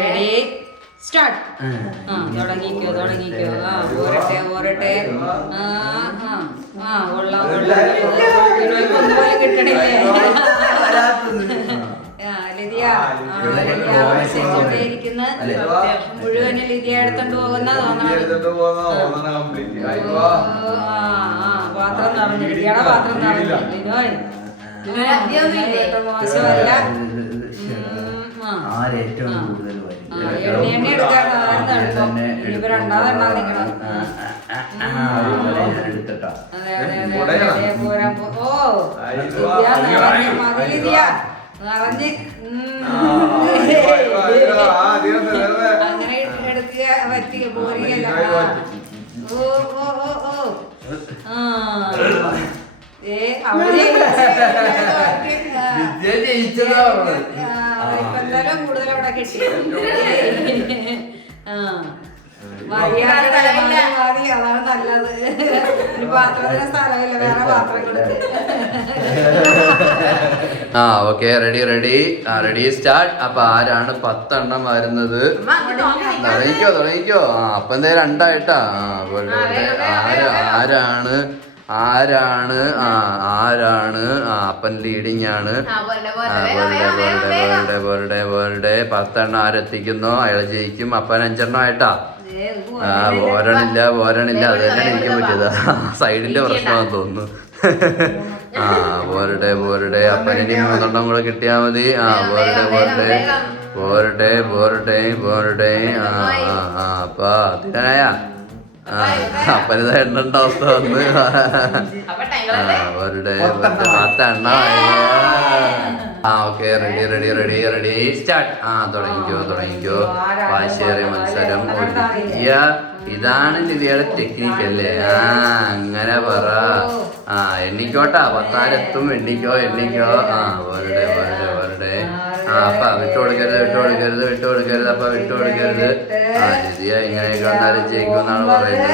Ready start. തുടങ്ങിക്കോ തുടങ്ങിക്കോ. പോരട്ടെ പോരട്ടെ. കൊള്ളാം ഒന്നുപോലെ കിട്ടണില്ലേ ലിതിയ? ലിതിയ മുഴുവനും ലിതിയ എടുത്തോണ്ട് പോകുന്ന പാത്രം നിറഞ്ഞു. ലിതിയുടെ പാത്രം നിറഞ്ഞു. ലിനോയ് മോശമല്ല. എണ്ണ എടുക്കാൻ ഇനിയിപ്പോ രണ്ടാമതെണ്ണ നിക്കണം. അതെ അതെ അതെ പോരാൻ ഓ ലിതിയ നിറഞ്ഞ് അങ്ങനെ എടുക്കുക പറ്റില്ല. പോരികല്ല. ഓ ഓ ഓ ഓ എന്തായാലും കൂടുതൽ അവിടെ കിട്ടി. അതാണ് നല്ലത്. ഒരു പാത്രത്തിന് സ്ഥലമില്ല, വേറെ പാത്രങ്ങൾ. Okay ready ready ready start. അപ്പൊ ആരാണ് 10 എണ്ണം വരുന്നത്? തുടങ്ങിക്കോ തുടങ്ങിക്കോ. അപ്പൊ എന്തായാലും രണ്ടായിട്ടാ. ആരാണ് ആരാണ് ആരാണ് അപ്പൻ ലീഡിങ് ആണ്. വേൾഡ് 10 എണ്ണം ആരെത്തിക്കുന്നോ അയാൾ ജയിക്കും. അപ്പൻ 5 എണ്ണം ആയിട്ടാ. പോരണില്ല പോരണില്ല. അത് തന്നെ എനിക്ക് പറ്റിയതാ. സൈഡിന്റെ പ്രശ്നമാണെന്ന് തോന്നുന്നു. പോരട്ടെ പോരട്ടെ. അപ്പനിനി 3 എണ്ണം കൂടെ കിട്ടിയാ മതി. പോരട്ടെ പോരട്ടെ പോരട്ടെ പോരട്ടെ പോരട്ടെ. അപ്പ അതിനായ അപ്പനിത എണ്ണണ്ട അവസ്ഥ വന്ന്. പോരട്ടെ 10 എണ്ണം. Okay ready ready ready ready start. തുടങ്ങിക്കോ തുടങ്ങിക്കോ. വാശേറിയ മത്സരം. ഇതാണ് ലിതിയുടെ ടെക്നിക്ക് അല്ലേ? അങ്ങനെ പറ. എണ്ണിക്കോട്ടാ. 10 എത്തും. എണ്ണിക്കോ എണ്ണിക്കോ. പോരട്ടെ പോരട്ടെ പോരട്ടെ. അപ്പ വിട്ടുകൊടുക്കരുത് വിട്ടുകൊടുക്കരുത് വിട്ടുകൊടുക്കരുത്. അപ്പ വിട്ടുകൊടുക്കരുത്. ലിതിയ ഇങ്ങനെയൊക്കെ വന്നാലും ജയിക്കും എന്നാണ് പറയുന്നത്.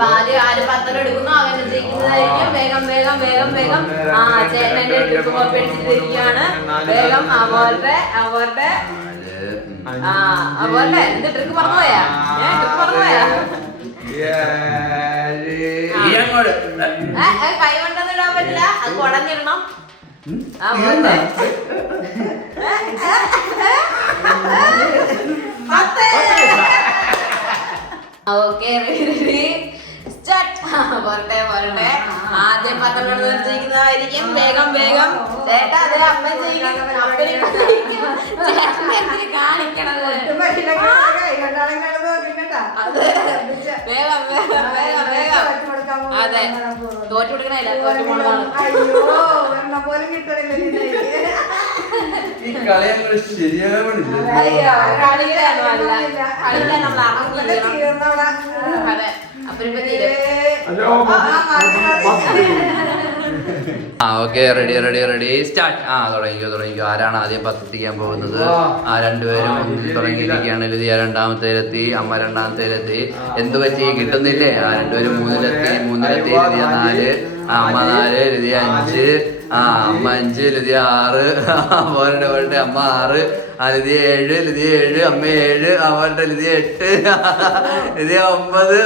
10 ആദ്യം ആര് 10 എടുക്കുന്നു അവനെ ജയിക്കുന്നതായിരിക്കും. വേഗം വേഗം വേഗം വേഗം. ചേട്ടന്റെ ട്രിപ്പ് പുറപ്പെടുത്തിരിക്കുകയാണ്. വേഗം അവരുടെ അവരുടെ അവരുടെ എന്ത് ട്രിക്ക് മറന്നുപോയാ? ട്രിക്ക് മറന്നുപോയാ? കൈ കൊണ്ടൊന്നും ഇടാൻ പറ്റില്ല. അത് കുടഞ്ഞിടണം. Okay ready start. പോരട്ടെ പോരട്ടെ. ആദ്യം 10 ജയിക്കുന്നതായിരിക്കും. വേഗം വേഗം. ചേട്ടാ അത് അമ്മ ചെയ്യും. ചേട്ടൻ കാണിക്കണത്. വേഗം വേഗം വേഗം വേഗം. അതെ തോറ്റു കൊടുക്കണല്ല. തോറ്റു പോണതാണ്. ഈ കളി ശരിയാവണില്ല. അതെ അപ്പൊ തീരെ okay ready ready ready start. തുടങ്ങിക്കോ തുടങ്ങിക്കോ. ആരാണ് ആദ്യം 10 എത്തിക്കാൻ പോകുന്നത്? രണ്ടുപേരും ഒന്നിൽ തുടങ്ങിയിരിക്കുകയാണ്. ലിതിയ രണ്ടാമത്തേലെത്തി. അമ്മ രണ്ടാമത്തേലെത്തി. എന്ത് പറ്റി കിട്ടുന്നില്ലേ? രണ്ടുപേരും 3-ലെത്തി. 3-ലെത്തി. ലിതിയ 4. അമ്മ 4. ലിതിയ 5. അമ്മ 5. ലിതിയ 6. പോരട്ടെ പോരട്ടെ. അമ്മ 6. ലിതിയ 7. ലിതിയ 7. അമ്മ 7. പോരട്ടെ. ലിതിയ 8. ലിതിയ 9.